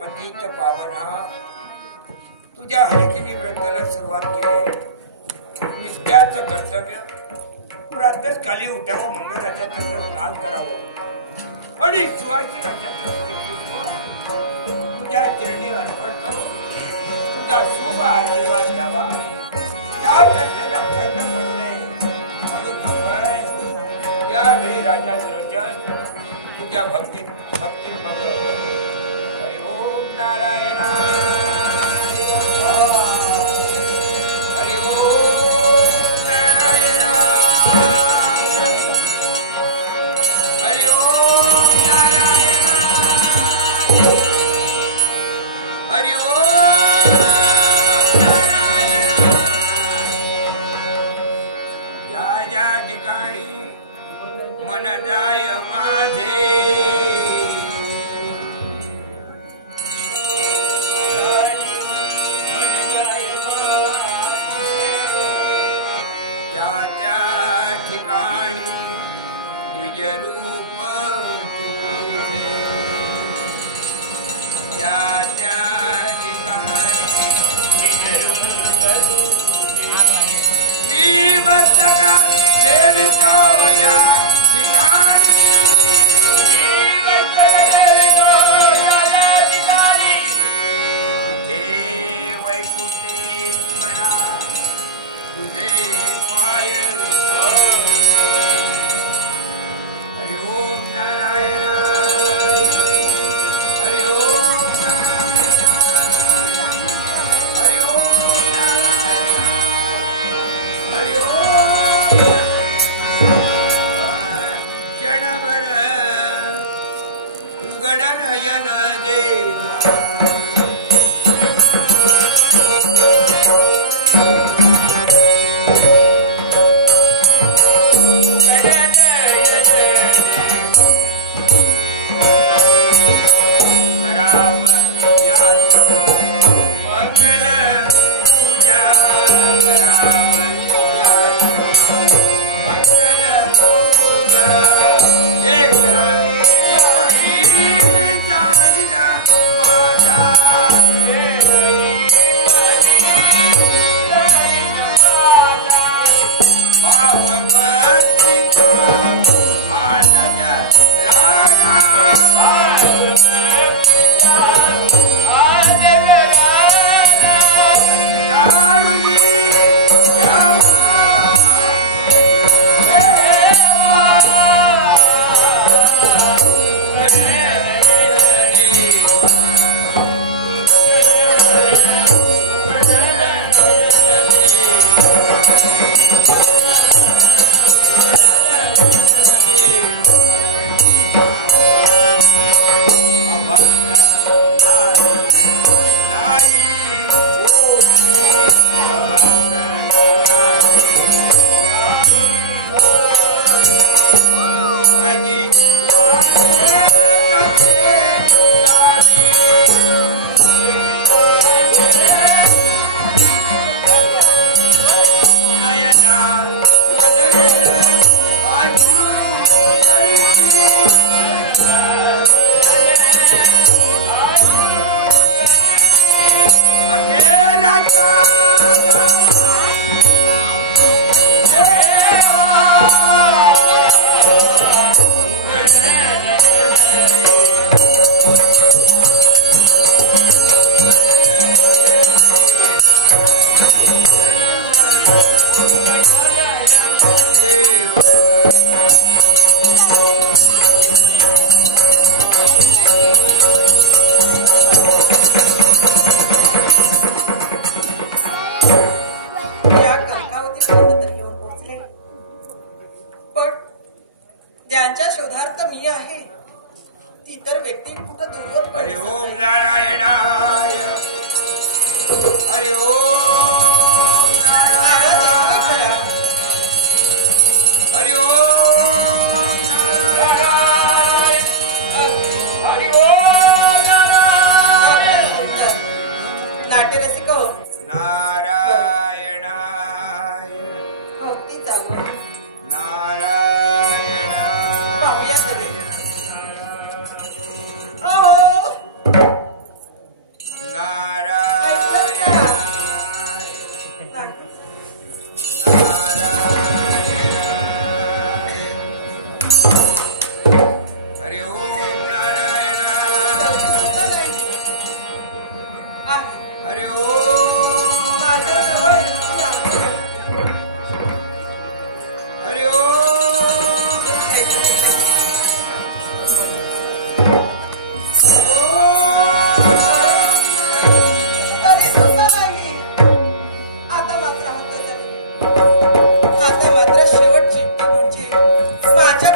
पतित पावना तुझ्या हरकिनी व्रताला सुरुवात केली. नित्याचं कर्तव्य प्रातःच खाली उठावं, मंगळाच्या चक्र स्नान करावं आणि शिवाची तुझ्या चरणी अर्पण करो. तुझा शुभ आशीर्वाद द्यावा या प्रश्नाचा प्रयत्न करू नये. यावेळी राजा दर्शन तुझ्या भक्ती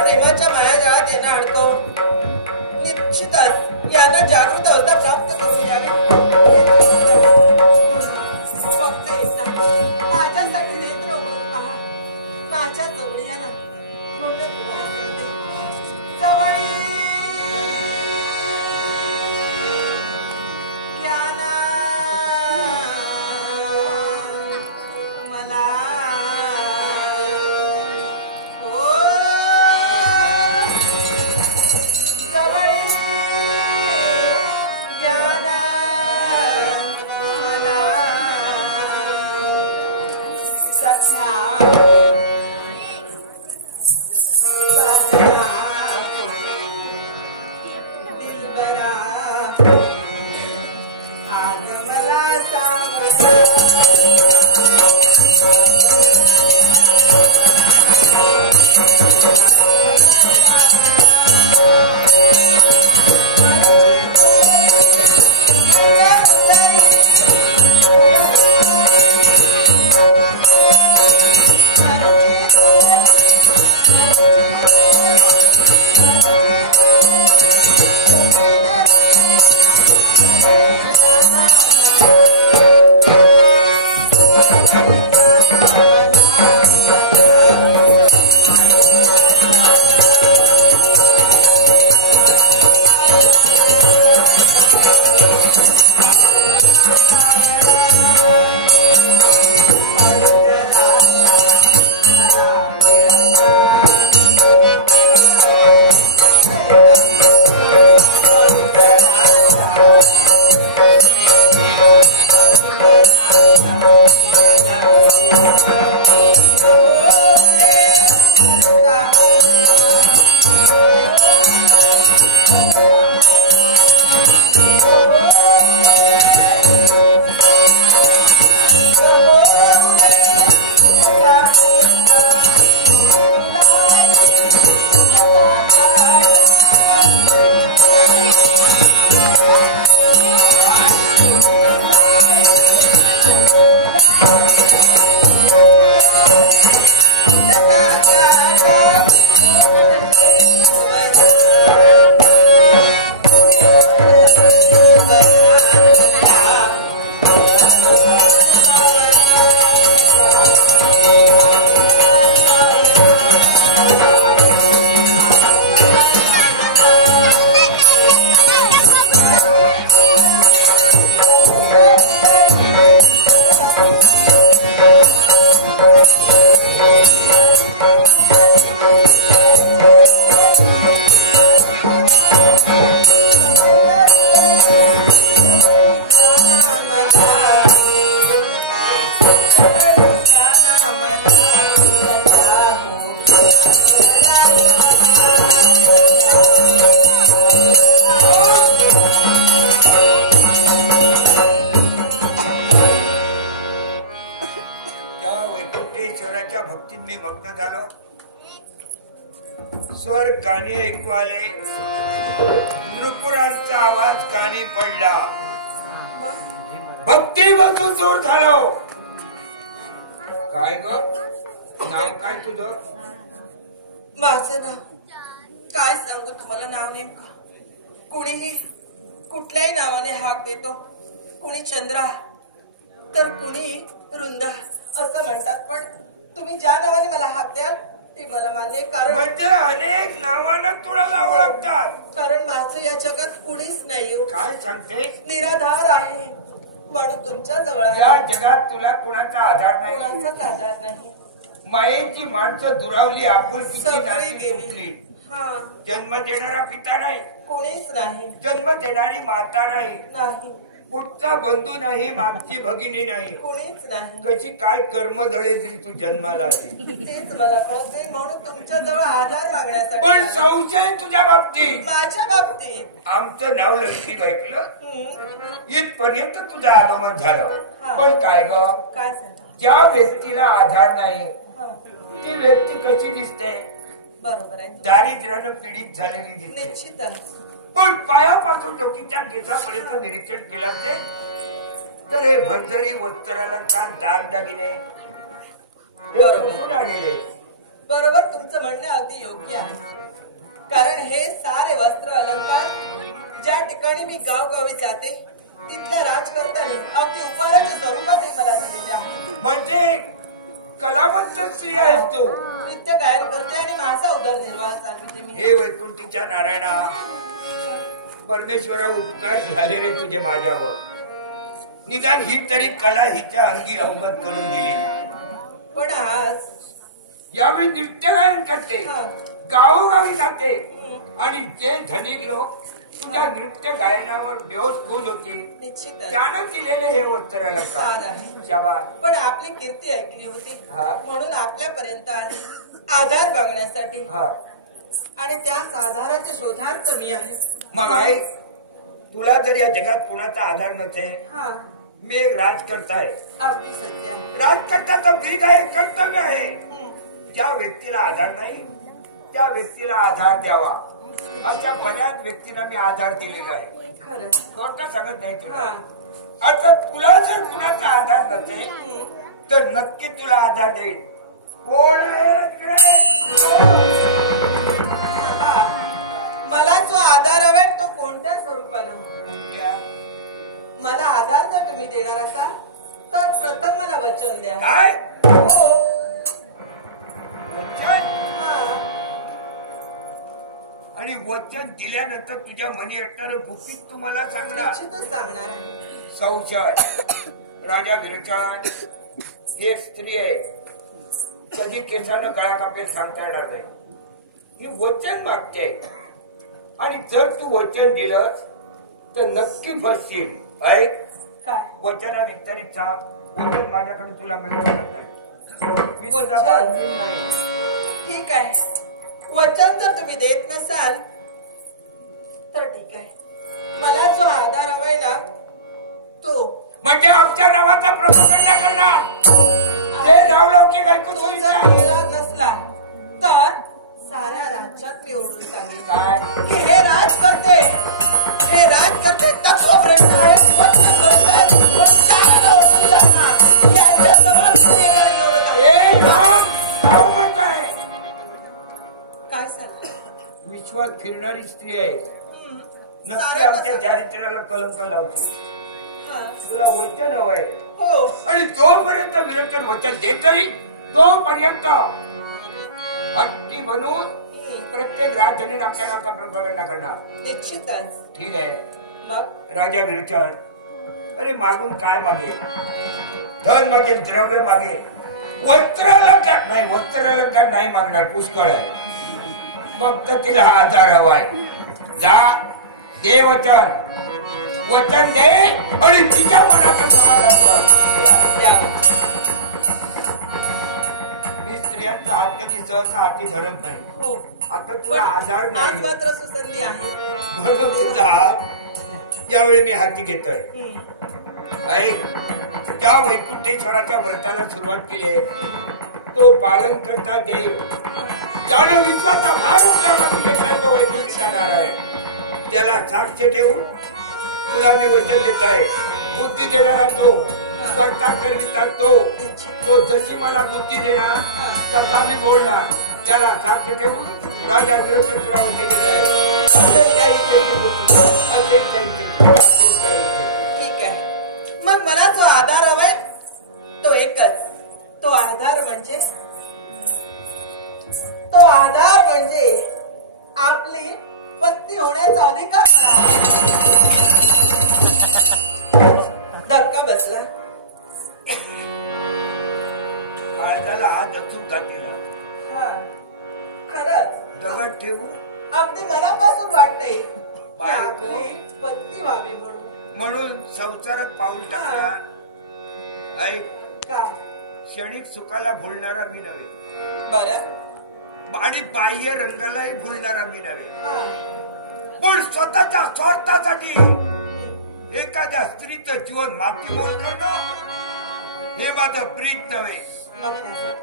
प्रेमाच्या मायाजाळात यांना अडकवून निश्चितच यांना जागृत अवस्था प्राप्त करून द्यावी. फक्त एकदा माझ्यासाठी नेत्र उघडून पहा. माझ्या जवळ या ना. जवळ घ्या ना मला. स्वर कानी ऐकू आले. नृपुरांचा आवाज कानी पडला. भक्ती बसून जोर झालो. काय ग, नाव काय तुझं? माझं नाव काय सांगू तुम्हाला. नाव नेमकं कुणीही कुठल्याही नावाने हाक देतो. कुणी चंद्रा तर कुणी वृंदा असं म्हणतात. पण तुम्ही ज्या नावाने मला हाक द्याल ते मला मान्य. कारण म्हणजे अनेक नावानं तुला ओळखतात. कारण माझं या जगात कुणीच नाही. काय सांगते? निराधार आहे म्हणून तुमच्या जवळ. या जगात तुला कुणाचा आधार नाही. कुणाचाच आधार नाही. मायेची माणसं दुरावली. आपण सगळी गेली. जन्म देणारा पिता नाही. कोणीच नाही. जन्म देणारी माता नाही. नाही. पुढचा बंधू नाही. मागची भगिनी नाही. कोणीच नाही. कशी काय कर्मदळे तू जन्माला आली. तेच मला कळते म्हणून तुमच्या जवळ आधार मागण्यासाठी. पण संशय तुझ्या बाबतीत. माझ्या बाबतीत आमचं नाव लक्ष्मी ऐकलं इथपर्यंत तुझं आगमन झालं. पण काय ग, काय झालं? ज्या व्यक्तीला आधार नाही ती व्यक्ती कशी दिसते? बरोबर आहे. दारिद्र्यानं पीडित झालेली दिसते. निश्चितच. पण पायापासून डोकीच्या केसापर्यंत निरीक्षण केला तर हे भरजरी वस्त्राला का दागदागिने बरोबर आलेले. बरोबर, तुमचं म्हणणं अगदी योग्य आहे. कारण हे सारे वस्त्र अलंकार ज्या ठिकाणी मी गावगावी जाते तिथल्या राजकर्त्यांनी अगदी उपहाराच्या स्वरूपात हे मला दिलेले आहे. म्हणजे कलावंत स्त्री आहेस तू. नृत्य गायन करते आणि माझा उदरनिर्वाह चालवते मी. हे वैकुंठीच्या नारायणा, परमेश्वरा उपकार झाले रे तुझे माझ्यावर. निदान ही तरी कला हिच्या अंगी अवगत करून दिली. पण आज यावेळी नृत्य गायन करते, गावोगावी जाते आणि जे धनिक लोक तुझ्या नृत्य गायनावर बेहोश होते निश्चितच त्यानं दिलेले हे वस्त्र सार आहे. शाबास. पण आपली कीर्ती ऐकली होती म्हणून आपल्यापर्यंत आधार बघण्यासाठी आणि त्याच आधाराच्या शोधार्थ मी आहे. मग आई, तुला जर या जगात कोणाचा आधार नसेल, मी एक राजकर्ता आहे. अगदी सत्य आहे. राजकर्त्याचं ब्रीद आहे, कर्तव्य आहे. ज्या व्यक्तीला आधार नाही त्या व्यक्तीला आधार द्यावा. अशा बऱ्याच व्यक्तींना मी आधार दिलेला आहे. कोर्टात सांगत नाही तुला. आता तुला जर कुणाचा आधार नसेल तर नक्की तुला आधार देईल. कोण आहे रचकडे? मला जो आधार हवा तो कोणत्या स्वरूपानं? मला आधार जर तुम्ही देणार असाल तर प्रथम मला वचन द्या. काय? हो. आणि वचन दिल्यानंतर तुझ्या मनी असणारं गुपित तुम्हाला सांगणार. संशय राजा विरचन एक स्त्री आहे, कधी केसानं गळा कापेल सांगता येणार नाही. ही वचन मागते आणि जर तू वचन दिलंस तर नक्की फसशील. ऐक, वचना विस्तारितचा वचन माझ्याकडे तुला मिळणार. ठीक आहे, वचन जर तुम्ही देत नसाल तर ठीक आहे. मला जो आधार हवाय ना तो म्हणजे आमच्या नावाचा प्रबोधन करणार. ते नावलौकिक ऐकून नसला तर साऱ्या राज्यात निवडून सांगेल की हे राज करते तत्वभ्रष्ट आहेत, काय सांग. विश्वात फिरणारी स्त्री आहे, नक्की आमच्या चारित्र्याला कलंक लावते. तुला वचन हवंय. हो. आणि जोपर्यंत विरचन वचन देत नाही तोपर्यंत हट्टी बनून प्रत्येक राजधानी आपल्याला प्रकरण करणार. निश्चितच. ठीक आहे. मग राजा विरचन अरे मागून काय मागेल? धन मागेल, द्रव्य मागेल, वस्त्र अलंकार नाही मागणार. पुष्कळ आहे. फक्त तिला आधार हवाय. जा, दे वचन दे आणि तिच्या मनाचा समाधान कर. स्त्रियांचा हात कधी सहसा हाती धरत नाही. आता तुला आधार नाही मात्र सुसंधी आहे म्हणून तुझा हात यावेळी मी हाती घेतोय. त्या वैकुंठेश्वराच्या व्रताला सुरुवात केली आहे. तो पालन करता देव त्याला विश्वाचा भार तो वैकुंठीशाणार आहे. त्याला साक्ष ठेवून तुला मी वचन देत आहे. बुद्धी देणारा तो, करता करिता तो जशी मला बुद्धी देणार तसा मी बोलणार. त्याला साक्ष ठेवून राजा विरुद्ध तुला वचन देत आहे. ठीक आहे. मग मला जो आधार हवाय तो एकच. तो आधार म्हणजे आपली पत्नी होण्याचा अधिकार. धक्का बसला. काळजाला हात अचूक घातला. खरंच दगड ठेवू अगदी मनापासून वाटते आपली पत्नी व्हावी म्हणून संसारात पाऊल टाकला. ऐक, क्षणिक सुखाला भुलणारा मी नव्हे. बरं. आणि बाह्य रंगालाही भुलणारा मी नव्हे. पण स्वतःच्या स्वार्थासाठी एखाद्या स्त्रीचं जीवन मातीमोल करणं हे माझं प्रीत नव्हे.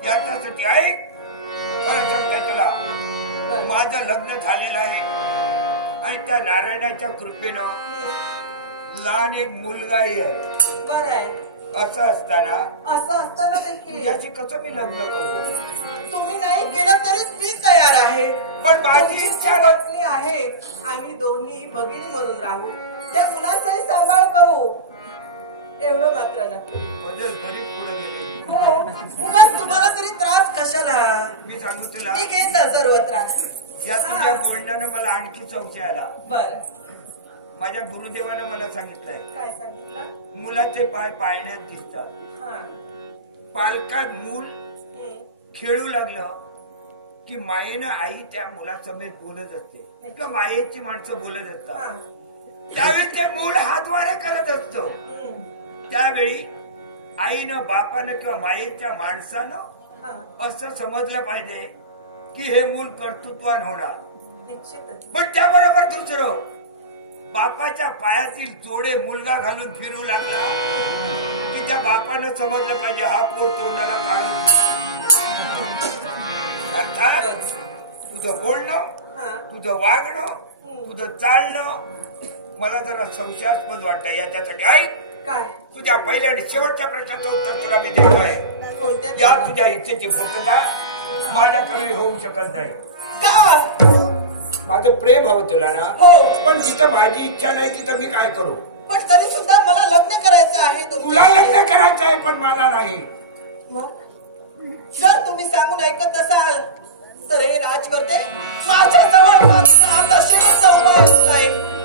याच्यासाठी ऐक, खरं सांगते तुला, माझं लग्न झालेलं आहे आणि त्या नारायणाच्या कृपेनं लहान एक मुलगाही आहे. बरं आहे. असं असताना देखील याची कसं मी लग्न करू? तुम्ही नाही केलं तयार आहे, पण माझी इच्छा नाही. पत्नी आहे. आम्ही दोन्ही भगिनी म्हणून राहू, त्या मुलाचाही सांभाळ करू, एवढं मात्र नाही. बदल बरी पुढे गेले. हो, उगाच तुम्हाला तरी त्रास कशाला? मी सांगू तुला, मी घेत सर्व त्रास. या तुझ्या बोलण्यानं मला आणखी चौकशी आला. बरं, माझ्या गुरुदेवानं मला सांगितलंय, काय सांगितलं? मुलाचे पाय पाळण्यात दिसतात. हा. पालकात मूल खेळू लागलं की मायेनं आई त्या मुलासमेत बोलत असते किंवा मायेची माणसं बोलत असतात. त्यावेळी ते मूल हातवारे करत असतो. त्यावेळी आईनं बापानं किंवा मायेच्या माणसानं असं समजलं पाहिजे की हे मूल कर्तृत्वान होणार. पण त्याबरोबर दुसरं, बापाच्या पायातील जोडे मुलगा घालून फिरू लागला की त्या बापानं समजलं पाहिजे हा पोर तोंडाला काढून. अर्थात तुझं बोलणं, तुझं वागणं, तुझं चालणं मला जरा संशयास्पद वाटतं. याच्यासाठी ऐक, तुझ्या पहिल्या आणि शेवटच्या प्रश्नाचं उत्तर तुला मी देतो आहे. या तुझ्या इच्छेची पूर्तता माझ्याकडे होऊ शकत नाही. माझं प्रेम हवं तुला ना. हो, पण जिथं माझी इच्छा नाही तिथं मी काय करू? पण तरी सुद्धा मला लग्न करायचं आहे. तुला लग्न करायचं आहे पण मला नाही. जर तुम्ही सांगून ऐकत नसाल तर हे राजकर्ते माझ्या जवळ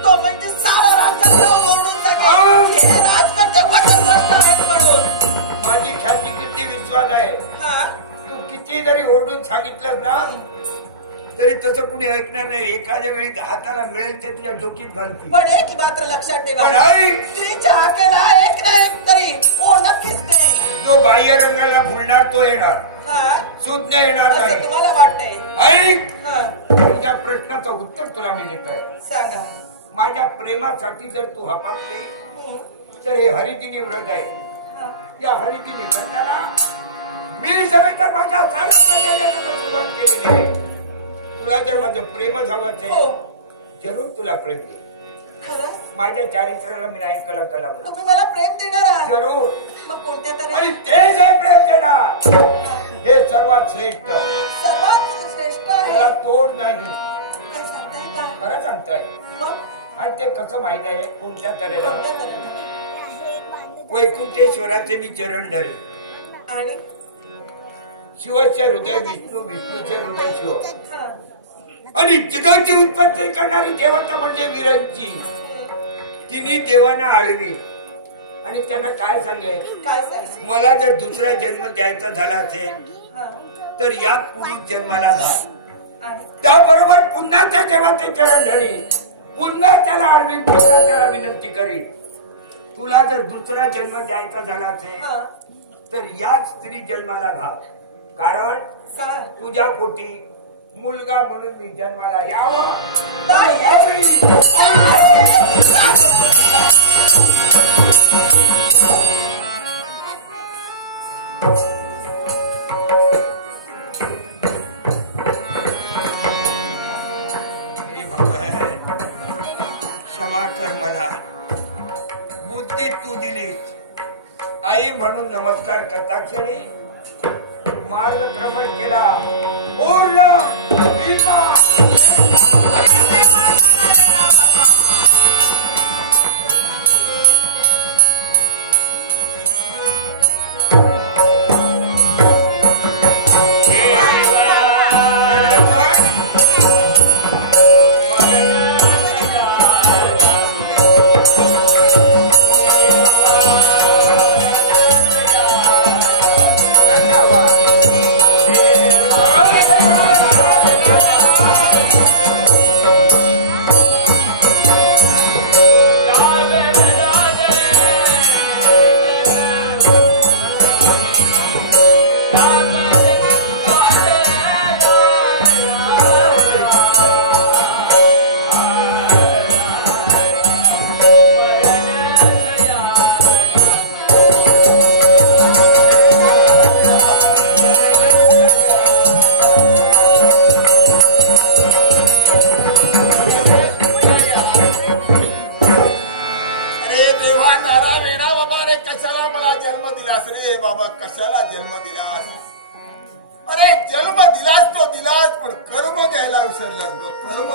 तो म्हणजे सारा राजकर्ते ओरडून टाकेल. हे राजकर्ते वचनबद्ध आहेत म्हणून. माझी ख्याती किती विश्वास आहे. तू किती जरी ओरडून सांगितलं ना तरी तसं कुणी ऐकणार नाही. एखाद्या वेळी हाताला मिळेल ते तुझ्या डोकीत घालतील. पण एक मात्र लक्षात ठेवा, स्त्रीच्या हाकेला एक ना एक तरी हो नक्कीच नाही. तो बाह्य रंगाला फुलणार तो येणार, सुज्ञ येणार नाही. तुम्हाला वाटतंय? ऐक, तुझ्या प्रश्नाचं उत्तर तुला मी देत आहे. सांगा. माझ्या प्रेमासाठी जर तू हपाकली तर हे हरिदिनी व्रत आहे. या हरिदिनी व्रताला मी सगळ्या माझ्या सुरुवात केलेली आहे. तुला जर माझं प्रेमच हवं असेल जरूर तुला प्रेम दे. माझ्या चारित्र्याला मी नाही कला. तुम्ही मला प्रेम देणार आहात? जरूर. मग कोणत्या तरी आणि ते जे प्रेम देणार हे सर्वात श्रेष्ठ, सर्वात श्रेष्ठ आहे. त्याला तोड नाही. काय सांगताय का? खरं सांगताय. आणि ते कसं माहित आहे? कोणत्या तऱ्हेला? वैकुंठेश्वराचे मी चरण धरे आणि शिवाच्या हृदय विष्णू, विष्णूच्या हृदय शिव. आणि जगाची उत्पत्ती करणारी देवता म्हणजे विरंची. तिने देवांना आळवी आणि त्यांना काय सांगले, मला जर दुसरा जन्म द्यायचा झाला असेल तर या पुरुष जन्माला जा. त्याबरोबर पुन्हा त्या देवाचे चरण धरी, पुन्हा त्याला आळवी, पुन्हा त्याला विनंती करी. तुला जर दुसरा जन्म द्यायचा झाला असेल तर याच स्त्री जन्माला घाल. कारण तुझ्या पोटी मुलगा म्हणून मी जन्माला यावं. क्षमा कर मला, बुद्धी तू दिली. आई म्हणून नमस्कार करता क्षणी मार्गक्रमण केला.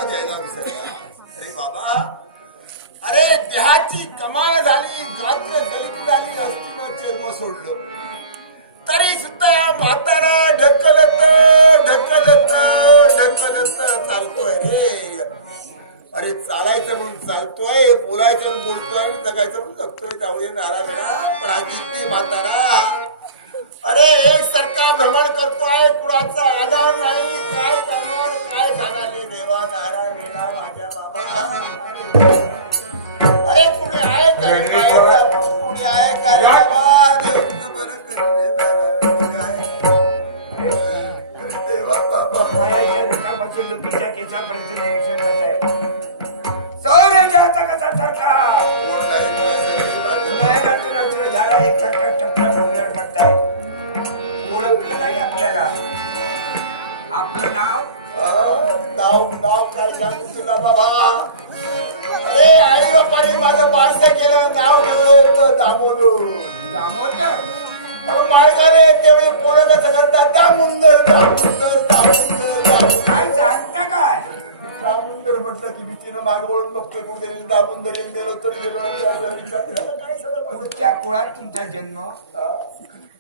द्यायला विसरला. अरे बाबा, अरे देहाची कमाल झाली, गात्र दलित झाली, हस्तीनं जन्म सोडलं तरी सुद्धा म्हातारा ढकलत ढकलत ढकलत चालतोय रे. अरे चालायचं म्हणून चालतोय, बोलायचं म्हणून बोलतोय, जगायचं म्हणून जगतोय. त्यामुळे नारायणा प्रागिती म्हातारा. अरे एकसारखा भ्रमण करतोय, कुणाचा आधार नाही. काय करणार, काय खाणारे देवा नारायणा माझ्या बाबा. अरे कुठे आहे का, कुणी आहे का माझं बारसं केलं, नाव ठेवलं दामोदर. माळगाने तेवढे पोरं कसं करतात, दामुंदर दामुंदर दामुंदर. काय सांगता काय? दामुंदर म्हटलं की भीतीनं मागवळून बघतो, दामुंदर गेलो तर कुठच्या कुळात तुमचा जन्म?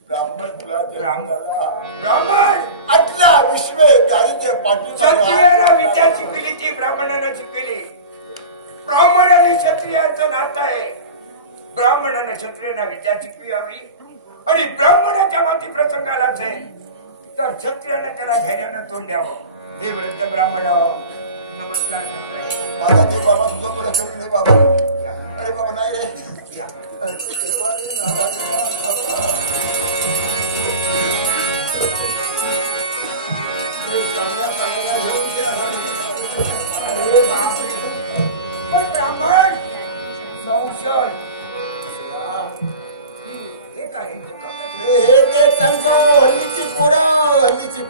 ब्राह्मण कुळात जन्म झाला. ब्राह्मण आतला विश्व दारिद्र्य पाटील क्षत्रियाला विद्या शिकवली ती ब्राह्मणानं शिकवली. ब्राह्मण आणि क्षत्रियांचं नातं आहे. ब्राह्मणाने क्षत्रियांना विद्या शिकवी हवी आणि ब्राह्मणाच्या माती प्रसंगाला जाईल तर क्षत्रियाने त्याला धैर्यानं तोंड द्यावं. हे वृद्ध ब्राह्मण नमस्कार. बाबाजी बाबा तुझं पुढे करून दे बाबा. अरे बाबा नाही रे. ब्राह्मण संशय हे ते सांगतो हल्लीची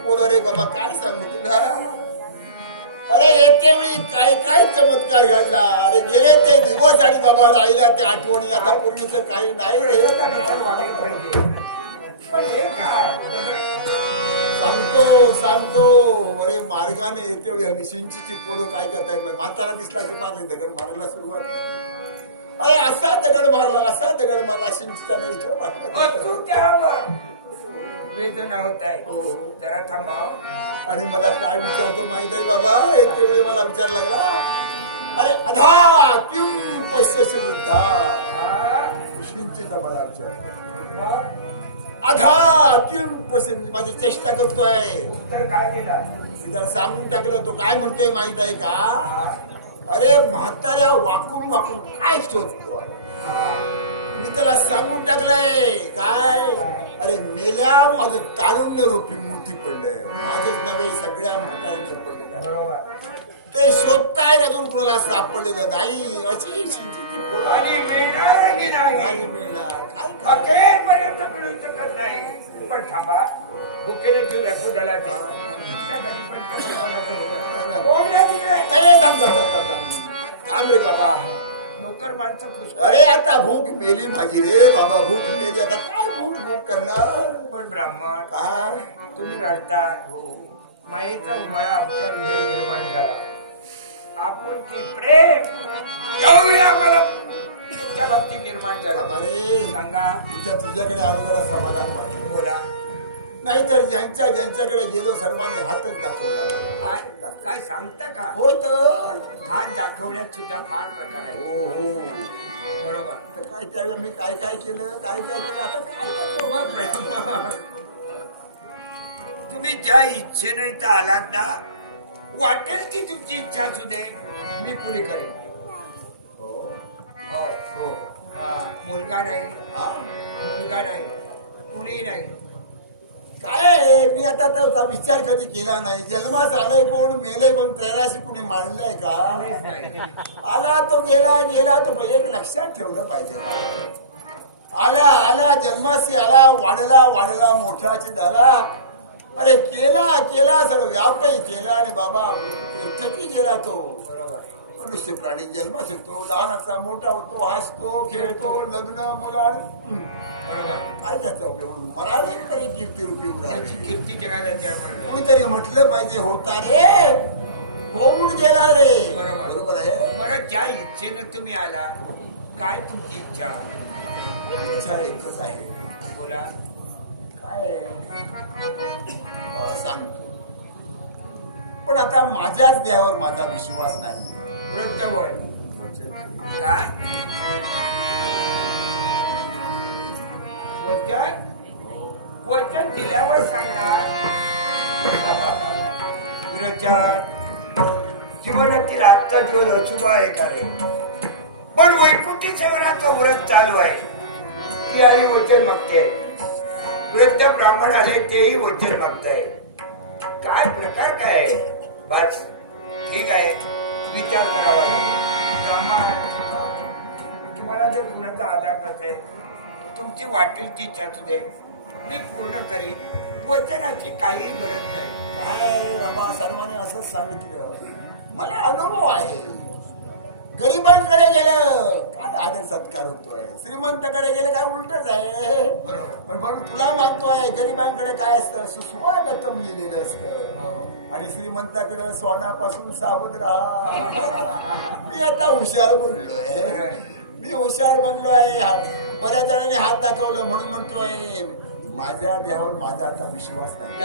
पोरं रे बाबा. काय सांगू तुला. अरे येते मी काय काय चमत्कार घडला. अरे गेले ते दिवस आणि बाबा राहिला ते आठवणी. आता पूर्वीचं काही नाही रे. सांगतो अरे मार्गाने येते वेळी सिंचची पोरं काय करताय. म्हातारा दिसला की माझे दगड मारायला सुरुवात. अरे असा दगड मारला सिंचच्या वेदना होत आहे. जरा थांबाव. आणि मला काय विचारतो माहिती बाबा. एक वेळी मला विचार लागला. अरे अधा क्यू पश्यता कृष्णजीचा मला विचार. अधा क्यू पश्य माझी चेष्टा करतोय. तर काय केला. तिला सांगून टाकलं. तो काय म्हणतोय माहित आहे का. अरे म्हाताऱ्या वाकून काय शोधतो. मी त्याला सांगून टाकलंय काय. अरे मेल्या माझं तारुण्य रूपी मोठी पडलंय. माझं नवे सगळ्या म्हाताऱ्यांचं पडलं. ते शोधताय अजून कोणाला सापडलेलं नाही. आणि मिळणार की नाही अखेरपर्यंत मिळू शकत नाही. पण थांबा भुकेने जीव दाखवू झाला. बाबा नोकर माणसं पुष्कळ. अरे आता भूक मेली माझी रे बाबा. भूक मेली आता काय भूक करणार. पण ब्राह्मण काय तुम्ही रडता. माईचा उमाळा आमचा विजय निर्माण झाला. आपण ती प्रेम यावेळी आम्हाला तुमच्या बाबतीत निर्माण झालं. अरे सांगा तुझ्याकडे आलेला समाधान वाटलं. बोला. नाहीतर ज्यांच्याकडे गेलो सर्वांनी हातच दाखवला. काय सांगता का. होत हात दाखवण्यात सुद्धा फार प्रकार आहे. हो हो बरोबर. काय त्यावेळी मी काय काय केलं काय काय केलं. आता काय तुम्ही ज्या इच्छेने इथं आलात ना वाटेल ती तुमची इच्छा असू दे मी पुरी करेन. मुलगा नाही कुणी नाही. काय मी आता त्याचा विचार कधी केला नाही. जन्मात आले कोण मेले कोण त्याला कुणी मानलंय का. आला तो गेला तो एक लक्षात ठेवलं पाहिजे. आला जन्माशी आला वाढला मोठाची झाला. अरे केला सगळं व्यापही केला. आणि बाबा चकी गेला तो. मनुष्य प्राणी जन्म शिकतो लहानाचा मोठा होतो हसतो खेळतो लग्न मुला काय त्याचा मला तरी कीर्ती रूपी कीर्ती जगाला कोणीतरी म्हटलं पाहिजे होता रे होऊन गेला रे. बरोबर आहे. बरं, ज्या इच्छेने तुम्ही आला, काय तुमची इच्छा? इच्छा एकच आहे. बोला. काय सांग. पण आता माझ्याच देवावर माझा विश्वास नाही. व्रतवळ. काय? वचन दिल्यावर सांगा. जीवनातील आजचा दिवस अशुभ आहे का रे? पण वैकुंठी शहराचं व्रत चालू आहे. ती आली वचन मागते. वृद्ध ब्राह्मण आले, तेही वचन मागताय. काय प्रकार काय आहे? बस ठीक आहे, विचार करावा. तुम्हाला जर गुणाचा आधार नसेल, तुमची वाटेल की इच्छा तुझे मी पूर्ण करेन. वचनाची काही गरज नाही. काय बाबा, सर्वांनी असंच सांगितलं. मला अनुभव आहे. गरिबांकडे गेलं काय आदर सत्कार होतोय, श्रीमंताकडे गेलं काय उलटच आहे. बरोबर. तुला मानतोय गरिबांकडे काय असतं, सुस्वागतम लिहिलेलं असतं आणि श्रीमंताकडे सोन्यापासून सावध राहा. मी आता हुशार बोललोय. मी हुशार बनलोय. बऱ्याच जणांनी हात दाखवलं म्हणून म्हणतोय माझ्या देवावर माझा आता विश्वास नाही.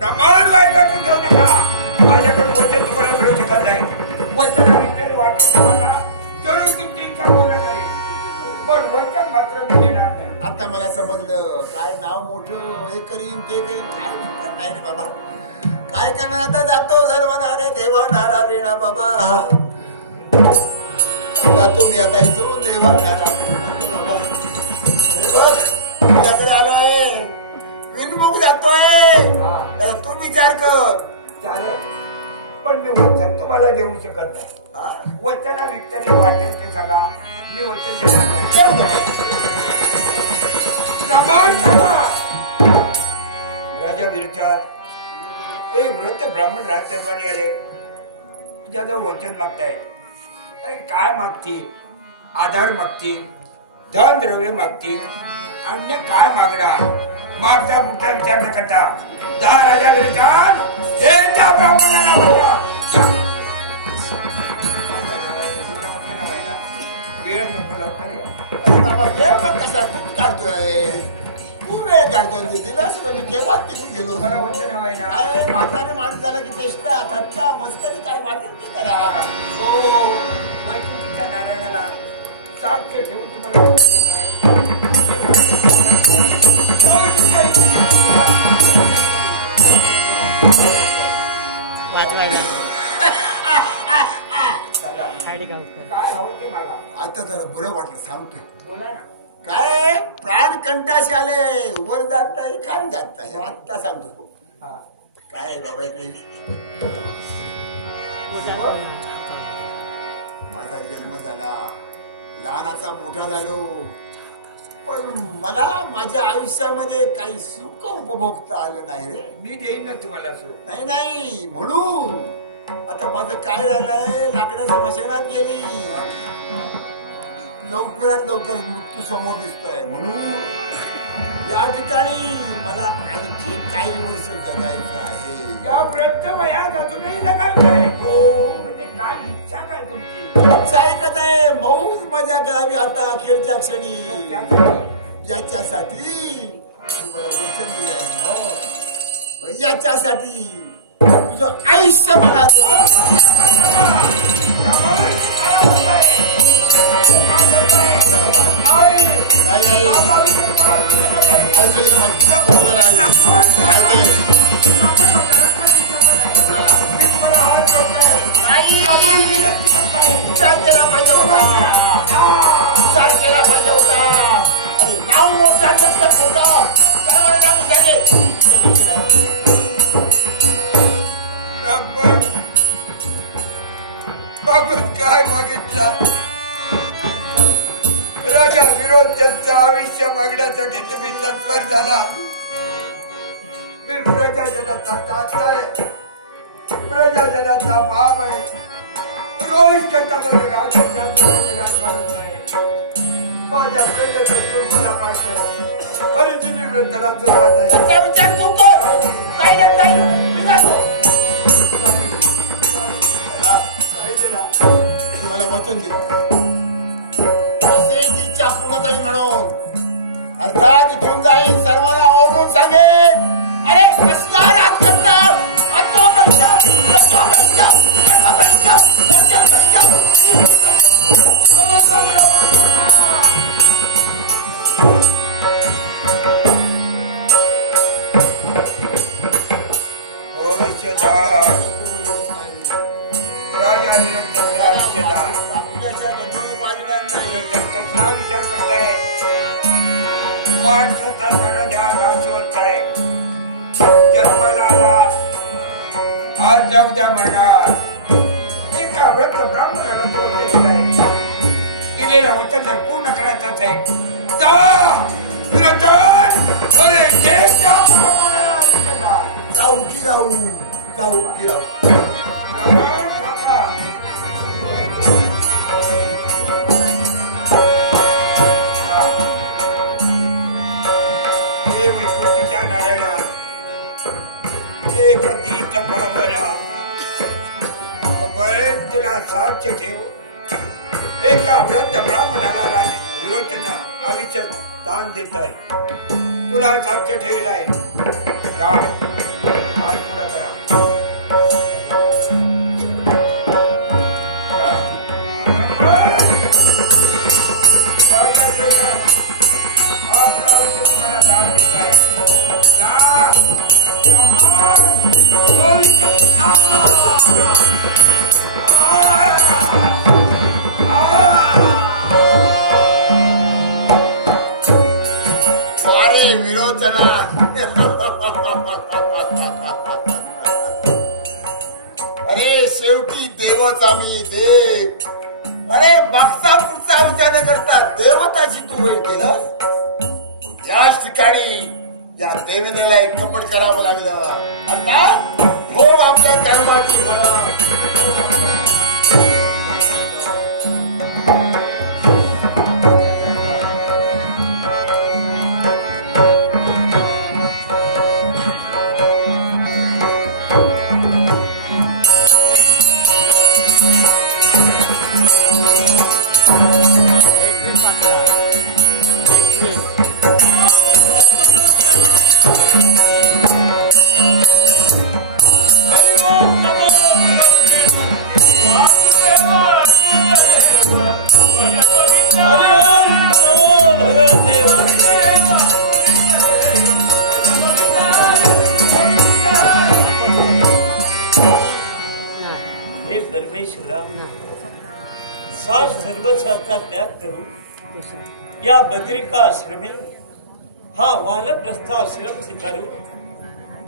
प्रमाण माझ्याकडे वचन तुम्हाला मिळू शकत नाही. वचन जरूर तुमची इच्छा होणार नाही, पण वचन मात्र मिळणार नाही. आता मला समजलं काय नाव मोठं हे करीन ते नाही बाबा. काय करणार आता जातो सर्वनारे देवा नारायण बाबा. जातो मी आता इथून देवा नारायण बाबा. तुझ्याकडे आलोय, विनमुख जातोय. त्याला तू विचार कर. चालेल, पण मी वचन तुम्हाला देऊ शकत नाही. वचना विचार वाटेल ते सांगा, मी वचन देणार राजा विचार. एक व्रत ब्राह्मण राजधर्माने आले, तुझ्याजवळ वचन मागताय. काय मागतील? आधार मागतील, धन द्रव्य मागतील, अन्य काय मागणार? मागता कुठला विचार न करता जा राजा विचार. हे त्या ब्राह्मणाला बोला. तू वेळ काढतोय तेव्हा तिथून गेलो. म्हातारे माणसाला की चेष्टा थट्टा मस्करी काय वाटेल ती करा. साक्ष ठेवून तुम्हाला वाजवायला काय हवं ते मागा. आता जरा बरं वाटलं सांगतो. बोला ना. काय प्राण कंटाशी आले, वर जात नाही खाली जात नाही. आत्ता सांगतो काय बाबा माझा जन्म झाला, लहानाचा मोठा झालो, पण मला माझ्या आयुष्यामध्ये काही सुख उपभोगता आलं नाही रे. मी देईन ना तुम्हाला सुख. नाही नाही म्हणून आता माझं काय झालंय, लाकडं स्मशानात गेली, लवकरात लवकर मृत्यू समोर दिसतोय. म्हणून या ठिकाणी मला आणखी काही वर्ष जगायचं आहे. या वृद्ध वयात अजूनही जगायचंय. काय इच्छा काय तुमची? ऐकत आहे मौज मजा करावी आता अखेरच्या क्षणी. याच्यासाठी याच्यासाठी तुझं आयुष्य मला विचार केला पाहिजे होता. विचार केला पाहिजे होता. नाव मोठा नसतं मोठा काय मागितलं? राजा विरोध त्यांचं आयुष्य मागण्यासाठी तुम्ही तत्पर झाला. प्रजाजनाचा ताता आहे, प्रजाजनाचा भाव आहे. रोज त्याच्यामध्ये माझ्या प्रजेचं चुकला पाहिजे. खरेदी त्याला चुकत आहे. वाचून देजीच्या पूर्णतरी म्हणून अर्थात इथून जाईल सर्वांना आवडून सांगेल अरे कसला राग करता अरे शेवटी देवच आम्ही देव. अरे मागचा पुढचा विचार न करता देवताची तू वेळ केलं. याच ठिकाणी या देवेंद्रला एक कपट करावं लागलं. आता भोग आपल्या कर्माची फळं. या बद्रिकाश्रमी हा वानप्रस्थाश्रम स्वीकारू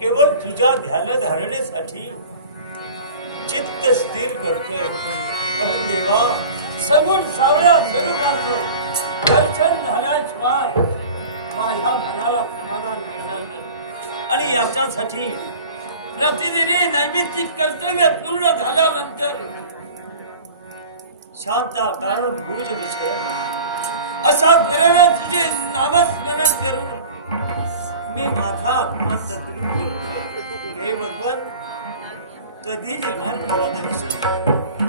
केवळ तुझ्या ध्यान धारणेसाठी चित्त स्थिर करतोय. देवा सगुण सावळ्या स्वरूपाचं दर्शन झाल्याशिवाय माझ्या मनाला समाधान मिळणार नाही. आणि याच्यासाठी प्रतिदिनी नैमित्तिक कर्तव्य पूर्ण झाल्यानंतर शांताकारण भूज विषय असा केवळ तुझे नामस्मरण करून मी माझा आनंद करतो. हे भगवान कधीच भान करत नसते.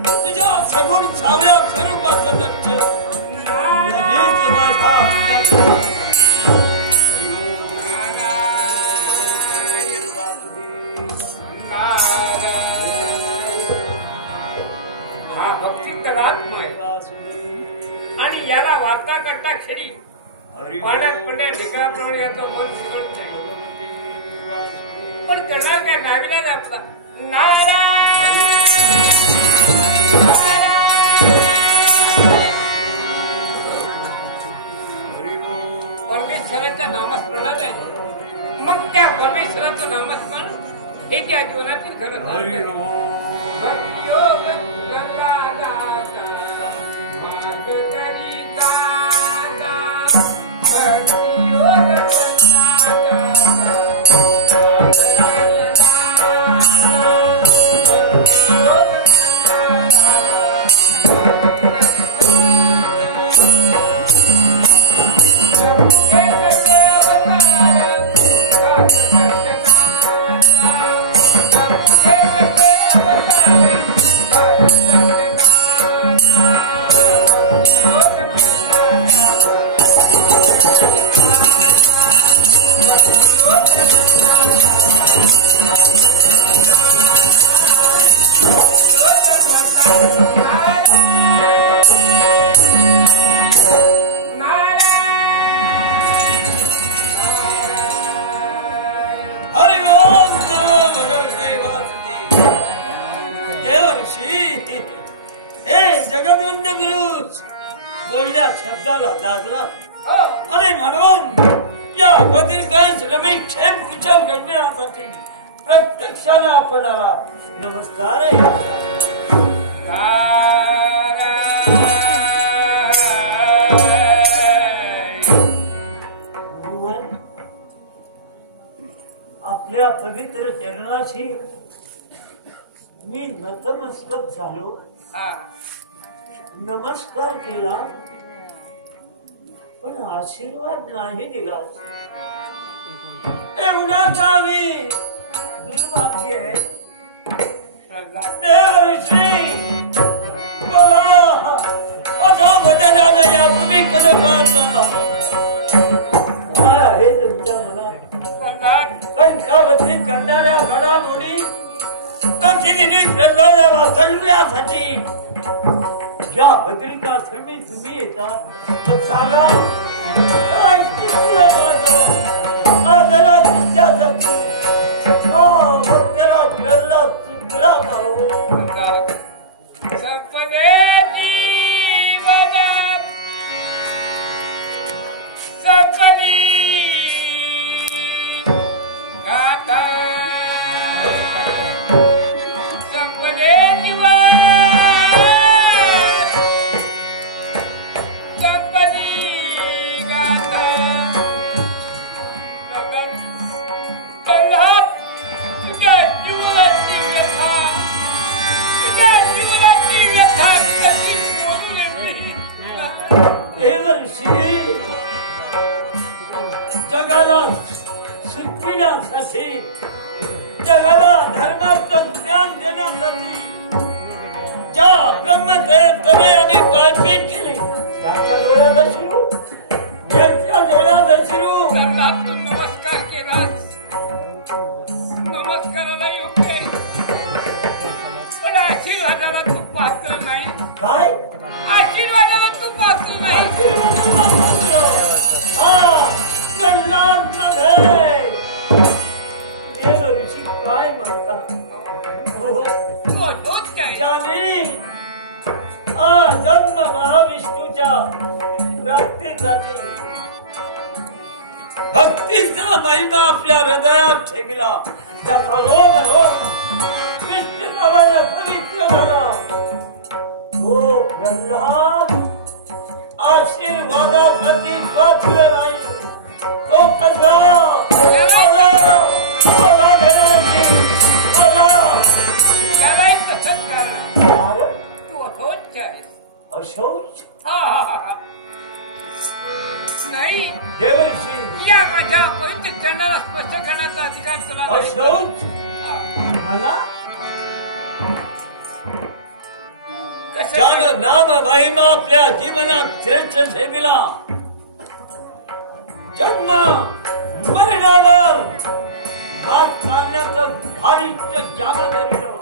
तुझ्या सगुण सावळ्या स्वरूपाचं दर्शन कधीच माझा हा भक्ती तदात्मा आहे आणि याला वाचा करता क्षणी पाण्यात पडण्या ढेकळाप्रमाणे याचं मन शिजवून जाईल. पण करणार काय नाविलाज आपला. परमेश्वराच्या नामस्मरणात आहे. मग त्या परमेश्वराचं नामस्मरण हे त्या जीवनातील खरं भक्तियोग गंगा दाता मार्ग करीता भक्तियोग गंगा दाता आपल्या पवित्र चरणाशी मी नतमस्तक झालो, नमस्कार केला, पण आशीर्वाद नाही दिला. एवढ्याचा मी दुर्भाग्य आहे. देवाविषयी मला अधोगतीला तुम्ही कधी करता काय आहे तुमच्या मनात? कंठावरती करणाऱ्या घडामोडी कथित वाचवण्यासाठी ज्या भद्रिका तुम्ही येता तो सांगा. भक्तीचा महिमा आपल्या हृदयात ठेवला. त्याचा रोग कृष्ण पवित्र झाला. तो प्रल्हाद आशीर्वादासाठी पात्र नाही. तो कसा अशौच नाही. देवर्षी या माझ्या पवित्र चरणाला स्पर्श करण्याचा अधिकार तुला नाही. अशौच मला ज्यानं नाम महिमा आपल्या जीवनात श्रेष्ठ ठेविला. जन्म मरणावर हात मारण्याचं भारिष्ट ज्ञान दिलं.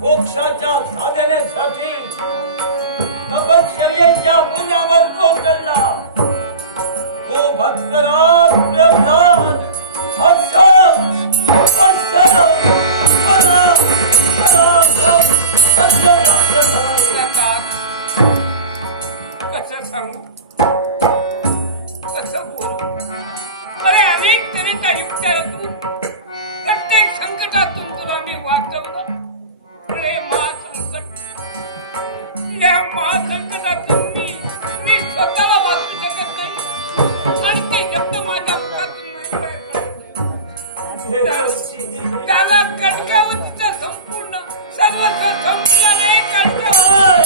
मोक्षाच्या साधनेसाठी तपश्चर्येच्या पुण्यावर कोसळला. तो भक्तराज प्रल्हाद कसं सांगू, कसं बोलू. अरे अनेक तऱ्हेच्या युक्त्यातून प्रत्येक संकटातून तुला मी वाचवलं. महासंकट, या महासंकटातून मी स्वतःला वाचू शकत नाही आणि ते शब्द माझ्या मुखातून नाही. त्याला कणक्यावरचं संपूर्ण सर्वस्व संपल्याने कणक्यावर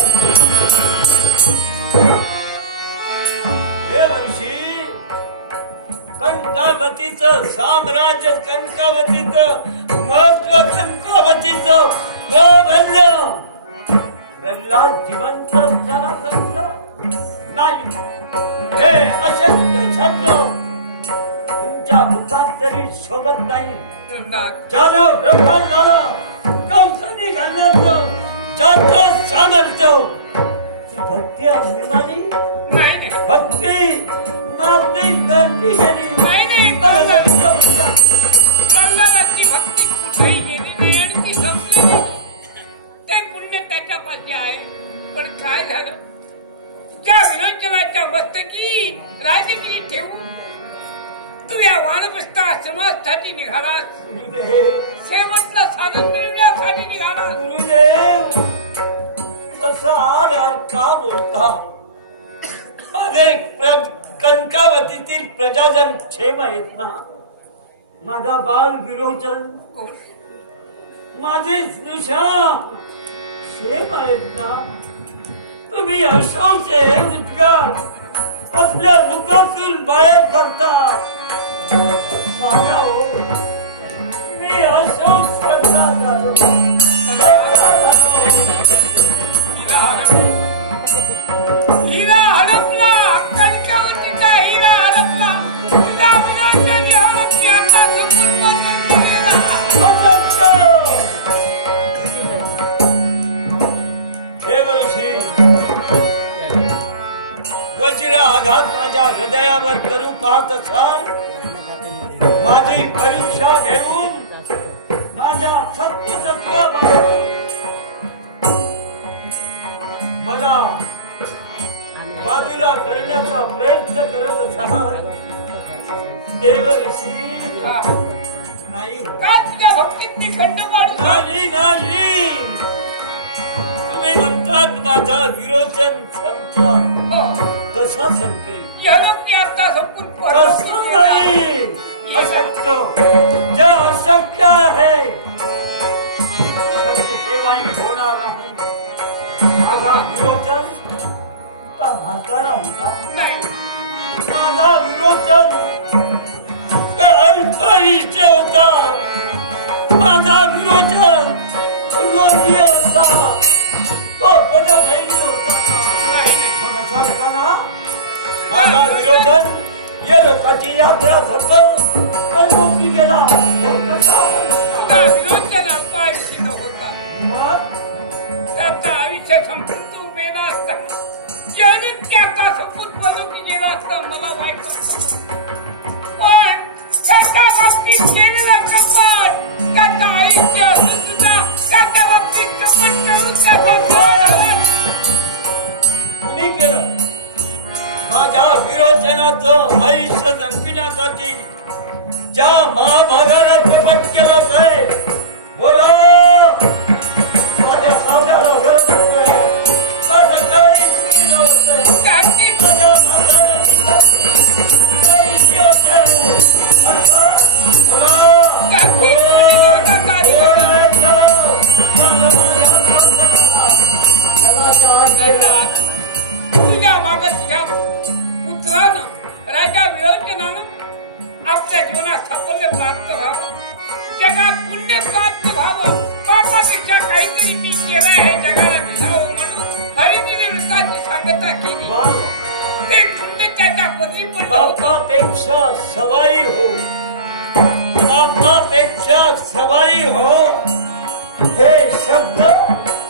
कणकावतीचं साम्राज्य, कणकावतीचं महत्व, कणकावतीचं प्राबल्य जिवंत नाही. हे असे शब्द तुमच्या मुखात तरी शोभत नाही. ज्यानं ब्रह्मांडाला कंसाने घालण्याचं, ज्यानं का बोलता? अनेक कनकावतीतील प्रजाजन क्षेम आहेत ना? माझा बाल विरोचन, माझे स्नुषा क्षेम आहेत ना? तुम्ही अशोचे उद्गार आपल्या मुखातून बाहेर करता. मी अशोक शब्दात आलो. हिरा हडपला, कणकावतीचा हिरा हडपला. तुझा विनाशकाली हडपली आता संपूर्ण गेला. वज्राघात माझ्या हृदयावर करू पाहत असाल, माझी परीक्षा घेऊन माझ्या सत्यसत्व मला बाजूला करण्याचा प्रयत्न करत असाल. देवऋषी नाही का तुझ्या भक्तीतली खंड पाडू नाही नाही, तुम्ही म्हणतात माझा विरोचन संपला, तसा संपेल. हडपली आता संपूर्ण असं नाही, ज्या अशक्य आहे केव्हा होणार नाही. माझा विरोचन का म्हातारा होता? नाही. माझा विरोचन अल्पायुष्य होता. माझा विरोचन रोगी होता. तो पटभैरी होता. मग असं असताना माझा विरोचन या लोकांची यात्रा सफल आणि गेला. त्याचं आयुष्य संपून तो मेला असता. यानेच त्याचा संपून बरोबर गेला असता मला वाईट वाटतं. पण त्याच्या बाबतीत केलेलं कपट, त्याचं आयुष्य असून सुद्धा त्याच्या बाबतीत कपट करून त्याचा फळ झाला. मी केलं माझ्या विरोचनाचं आयुष्य जगविण्यासाठी ज्या महाभागाला कपट केलं जाईल. बोला माझ्या साध्याला गरज आहे. माझं काही केलं होतं. त्याची माझ्या माताला तुझ्या मागे तुझ्या पुत्रानं राजा विरोचनानं आपल्या जीवनात साफल्य प्राप्त व्हावं, जगात पुण्य प्राप्त व्हावं, पापापेक्षा काहीतरी मी केलं आहे जगाला दिसावं म्हणून हरिदिनी वृत्ताची सांगता केली. ते पुण्य त्याच्या पदरी पडलं होतं. पापापेक्षा सवाई हो, पापापेक्षा सवाई हो, हे शब्द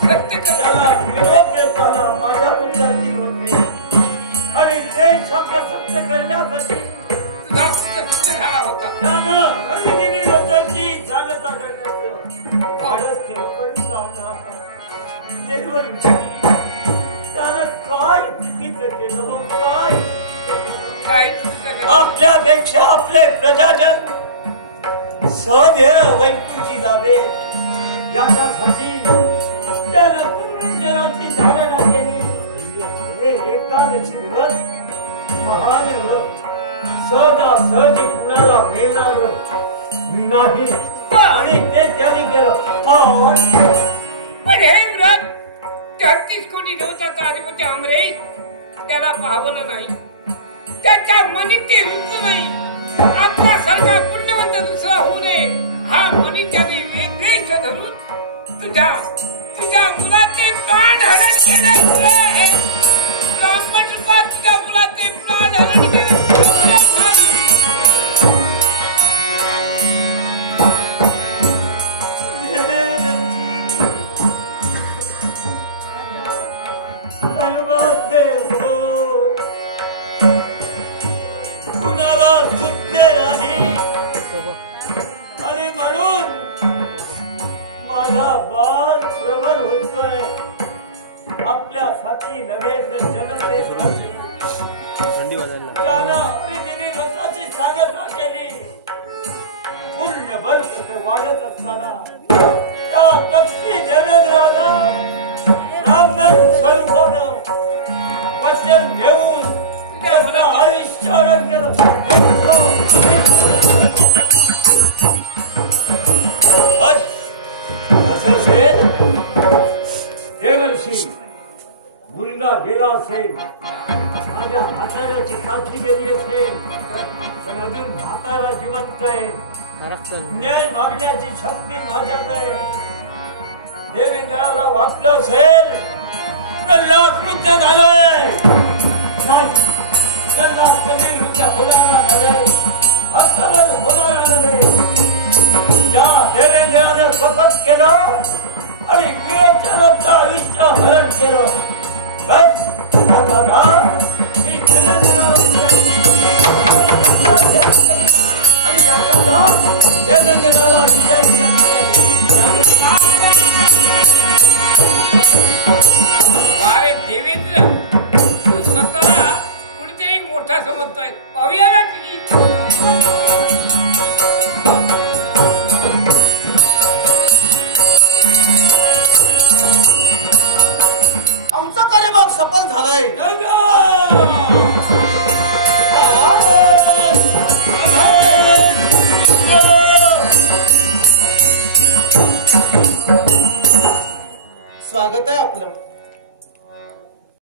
सत्य त्याला विरोध देताना माझ्या मुलाची होते. आणि ते क्षमा सत्य करण्यासाठी तुझा पुत्र सत्य झाला होता. त्यानं हरिदिनी वृत्ताची चालता करण्याचं धाडस केलं. पण लावला निर्वंशी त्यानं काय चुकीचं केलं हो? काय काय चुकीचं आपल्यापेक्षा आपले प्रजाजन सौम्य वैकुंठी जावे याच्यासाठी त्यानं पुनर्जन्माची धारणा केली. हे एकादशी व्रत महान व्रत सहजासहजी कुणाला मिळणार नाही आणि ते त्यांनी केलं. पण हे व्रत 33 कोटी देवताचा अधिपती अमरेश त्याला पावलं नाही. त्याच्या मनी ते रुचलं नाही. आपल्यासारखा पुण्यवंत दुसरा होऊ नये हा मनी त्याने वेगळेच धरून तुझ्या मुलाचे प्राण हरण केले आहे. ब्राह्मण रूपात तुझ्या मुलाचे प्राण हरण केले. आपल्यासाठी नव्हे तर जनतेसाठी गेला असेल, माझ्या हाताची साथी गेली असेल, पण अजून हाताला जिवंत आहे. न्याय मागण्याची शक्ती माझ्यात आहे. देवेंद्राला वाटलं असेल तर कृत्य झालंय. त्यांना कमी फुलाला झालंय, हस्तगत होणार नाही. ज्या देवेंद्राने शपथ केलं आणि वीरचंद्राचं आयुष्य हरण केलं, बस आता मी देवेंद्राला देवेंद्र स्वतःला कुणीतरी मोठा समजतोय. पाहूया ना तुम्ही. आमचा कार्यभाग सफल झालाय. स्वागत आहे आपलं.